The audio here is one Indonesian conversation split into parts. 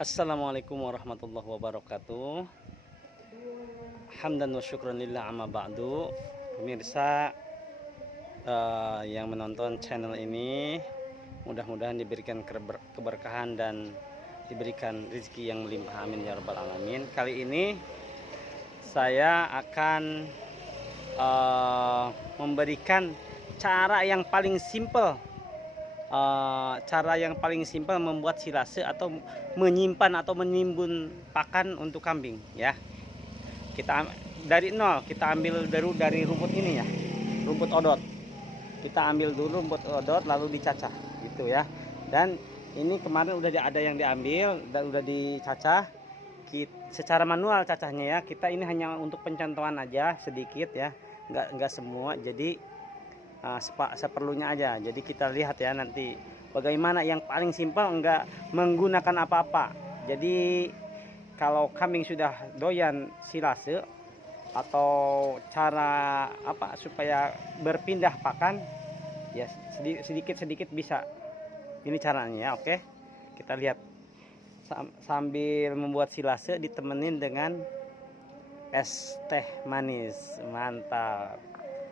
Assalamualaikum warahmatullahi wabarakatuh. Hamdan wa syukran lillah amma ba'du. Pemirsa yang menonton channel ini, mudah-mudahan diberikan keberkahan dan diberikan rezeki yang melimpah, amin ya rabbal alamin. Kali ini saya akan memberikan cara yang paling simple, membuat silase atau menyimpan atau menimbun pakan untuk kambing ya. Kita dari nol, kita ambil dulu dari rumput ini ya, rumput odot. Kita ambil dulu rumput odot lalu dicacah gitu ya. Dan ini kemarin udah ada yang diambil dan udah dicacah secara manual cacahnya ya. Kita ini hanya untuk pencontohan aja sedikit ya, nggak semua. Jadi seperlunya aja. Jadi kita lihat ya nanti bagaimana yang paling simpel, enggak menggunakan apa-apa. Jadi kalau kambing sudah doyan silase atau cara apa supaya berpindah pakan ya, sedikit-sedikit bisa. Ini caranya ya. Oke, kita lihat sambil membuat silase ditemenin dengan es teh manis. Mantap.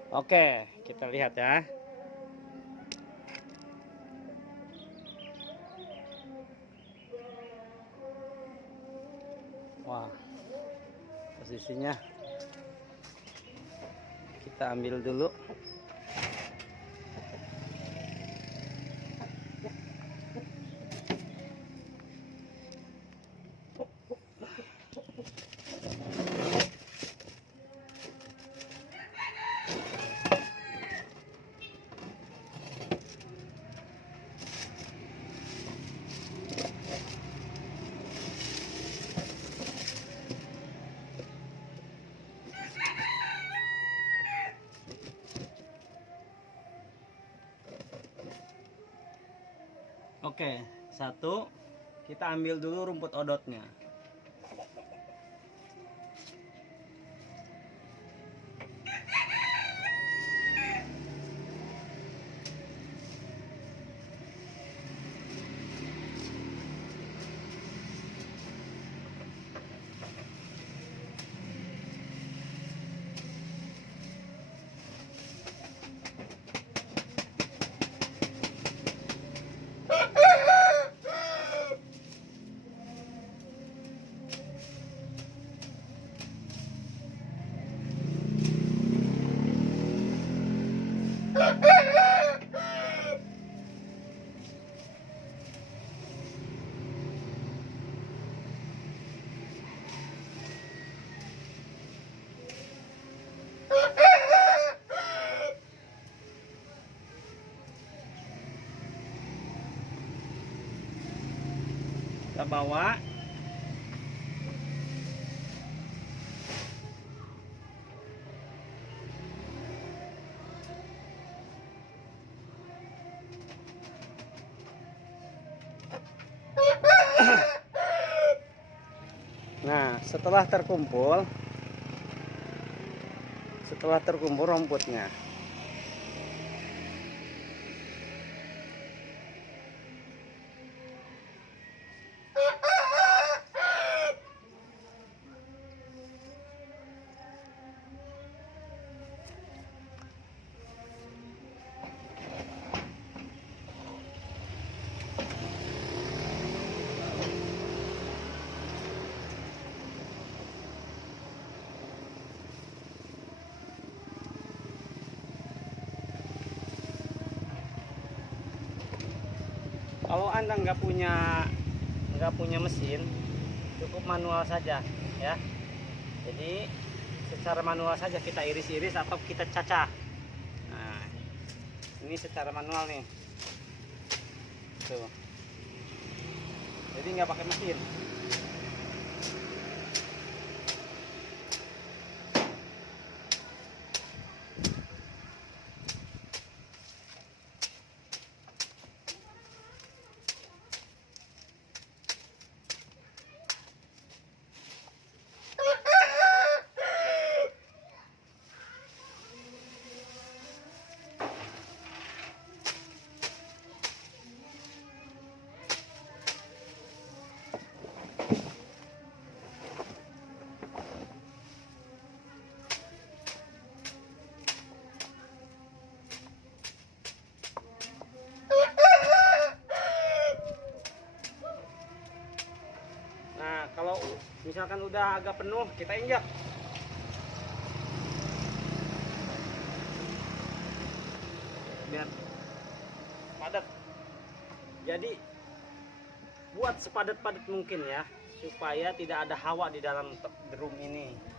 Oke, kita lihat ya. Wah, posisinya kita ambil dulu. Oke, satu, kita ambil dulu rumput odotnya. Kita bawa nah, setelah terkumpul rumputnya, kalau Anda nggak punya mesin, cukup manual saja ya. Jadi secara manual saja kita iris-iris atau kita cacah. Nah, ini secara manual nih tuh, jadi nggak pakai mesin. kalau misalkan udah agak penuh, kita injak. Biar padat. Jadi buat sepadat-padat mungkin ya, supaya tidak ada hawa di dalam drum ini.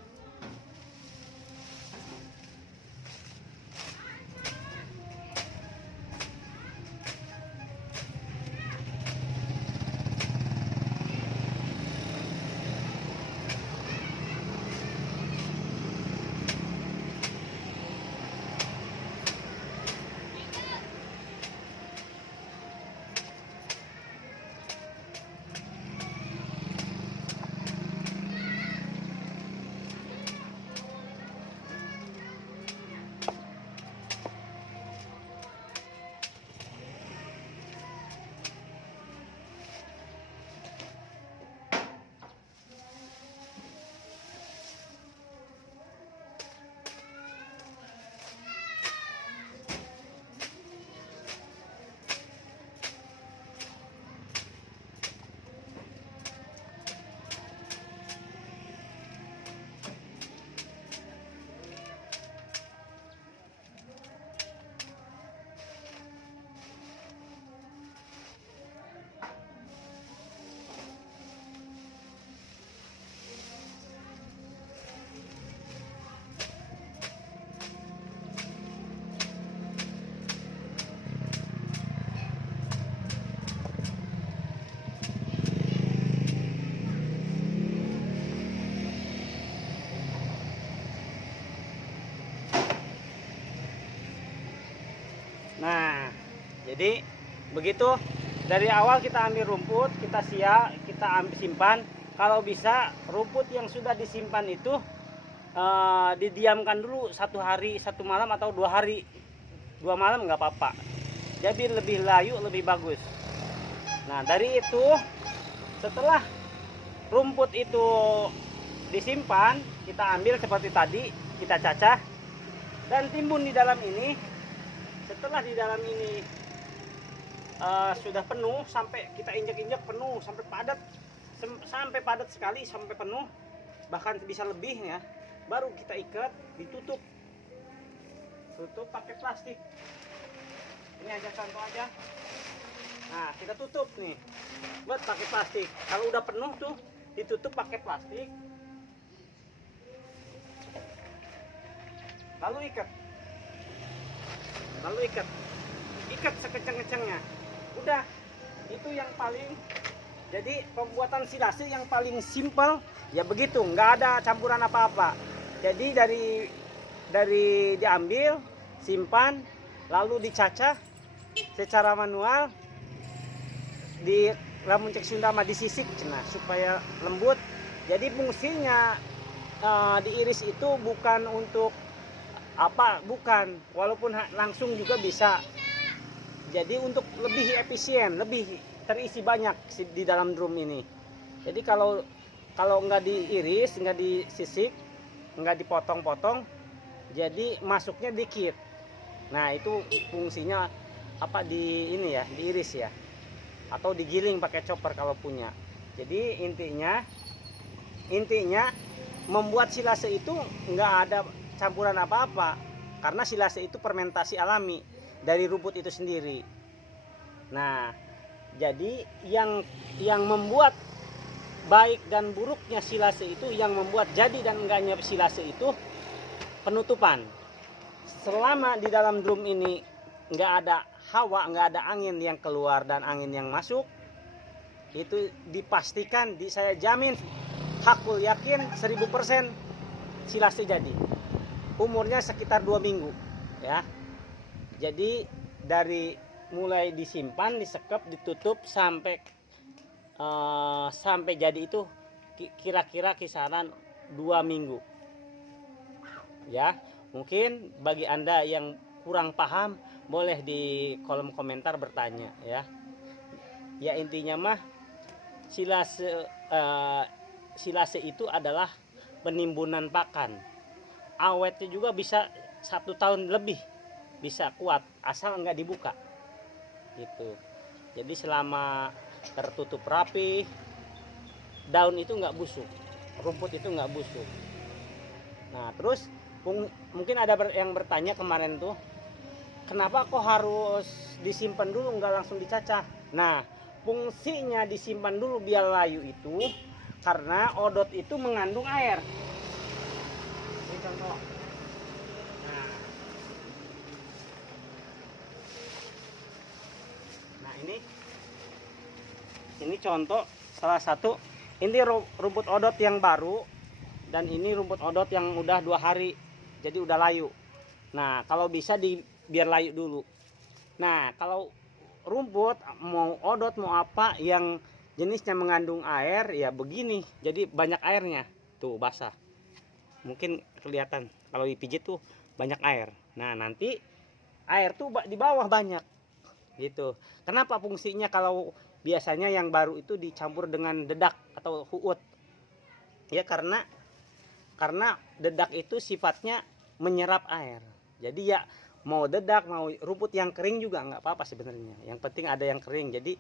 Nah, jadi begitu dari awal kita ambil rumput, kita kita ambil simpan. Kalau bisa rumput yang sudah disimpan itu didiamkan dulu 1 hari 1 malam atau 2 hari 2 malam nggak apa-apa. Jadi lebih layu, lebih bagus. Nah dari itu setelah rumput itu disimpan, kita ambil seperti tadi, kita cacah dan timbun di dalam ini. Setelah di dalam ini sudah penuh, sampai kita injak-injak penuh sampai padat sekali, sampai penuh, bahkan bisa lebih ya, baru kita ikat, tutup pakai plastik. Ini aja contoh aja. Nah kita tutup nih, buat pakai plastik. Kalau udah penuh tuh ditutup pakai plastik, lalu ikat sekencang-kencangnya. Udah, itu yang paling, jadi pembuatan silase yang paling simpel ya begitu, nggak ada campuran apa-apa. Jadi dari diambil, simpan, lalu dicacah secara manual, di lamun cek Sunda mah disisik cenah supaya lembut. Jadi fungsinya diiris itu bukan untuk apa, bukan, walaupun langsung juga bisa. Jadi untuk lebih efisien, lebih terisi banyak di dalam drum ini. Jadi kalau nggak diiris, nggak disisik, nggak dipotong-potong, jadi masuknya dikit. Nah itu fungsinya apa, di ini ya, diiris ya, atau digiling pakai chopper kalau punya. Jadi intinya membuat silase itu nggak ada campuran apa-apa, karena silase itu fermentasi alami dari rumput itu sendiri. Nah jadi yang membuat baik dan buruknya silase itu, yang membuat jadi dan enggaknya silase itu penutupan. Selama di dalam drum ini nggak ada hawa, nggak ada angin yang keluar dan angin yang masuk, itu dipastikan, saya jamin, hakul yakin 1000% silase jadi. Umurnya sekitar 2 minggu ya. Jadi dari mulai disimpan, disekep, ditutup sampai jadi itu kira-kira kisaran 2 minggu ya. Mungkin bagi Anda yang kurang paham, boleh di kolom komentar bertanya ya. Ya intinya mah silase itu adalah penimbunan pakan. Awetnya juga bisa 1 tahun lebih, bisa kuat asal nggak dibuka gitu. Jadi selama tertutup rapi, daun itu nggak busuk, rumput itu nggak busuk. Nah terus mungkin ada yang bertanya kemarin tuh, kenapa kok harus disimpan dulu nggak langsung dicacah? Nah fungsinya disimpan dulu biar layu itu karena odot itu mengandung air. Ini contoh. Nah ini contoh salah satu. Ini rumput odot yang baru dan ini rumput odot yang udah 2 hari, jadi udah layu. Nah kalau bisa biar layu dulu. Nah kalau rumput mau odot mau apa yang jenisnya mengandung air ya begini, jadi banyak airnya tuh, basah, mungkin kelihatan kalau dipijit tuh banyak air. Nah nanti air tuh di bawah banyak gitu. Kenapa fungsinya kalau biasanya yang baru itu dicampur dengan dedak atau huut ya, karena dedak itu sifatnya menyerap air. Jadi ya mau dedak mau rumput yang kering juga nggak apa-apa sebenarnya, yang penting ada yang kering. Jadi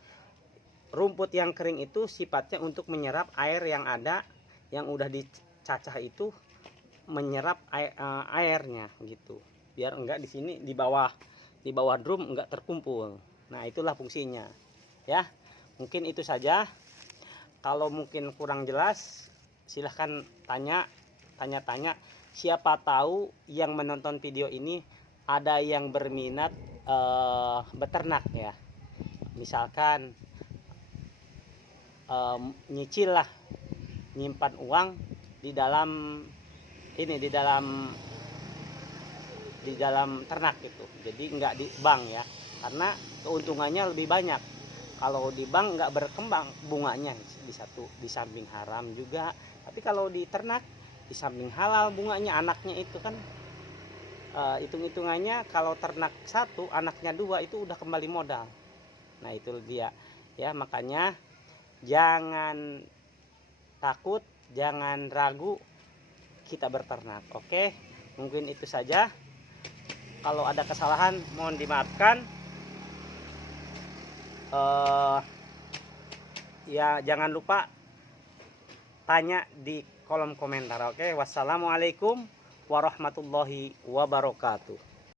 rumput yang kering itu sifatnya untuk menyerap air yang ada, yang udah dicacah itu menyerap airnya gitu, biar enggak di sini di bawah drum enggak terkumpul. Nah itulah fungsinya ya. Mungkin itu saja. Kalau mungkin kurang jelas silahkan tanya. Siapa tahu yang menonton video ini ada yang berminat beternak ya, misalkan nyicil lah, nyimpan uang di dalam ternak itu, jadi nggak di bank ya, karena keuntungannya lebih banyak. Kalau di bank nggak berkembang bunganya, di samping haram juga. Tapi kalau di ternak di samping halal bunganya, anaknya itu kan hitung-hitungannya kalau ternak 1 anaknya 2 itu udah kembali modal. Nah itu dia ya, makanya jangan takut, jangan ragu kita berternak. Oke, mungkin itu saja. Kalau ada kesalahan mohon dimaafkan. Ya jangan lupa tanya di kolom komentar. Oke, wassalamualaikum warahmatullahi wabarakatuh.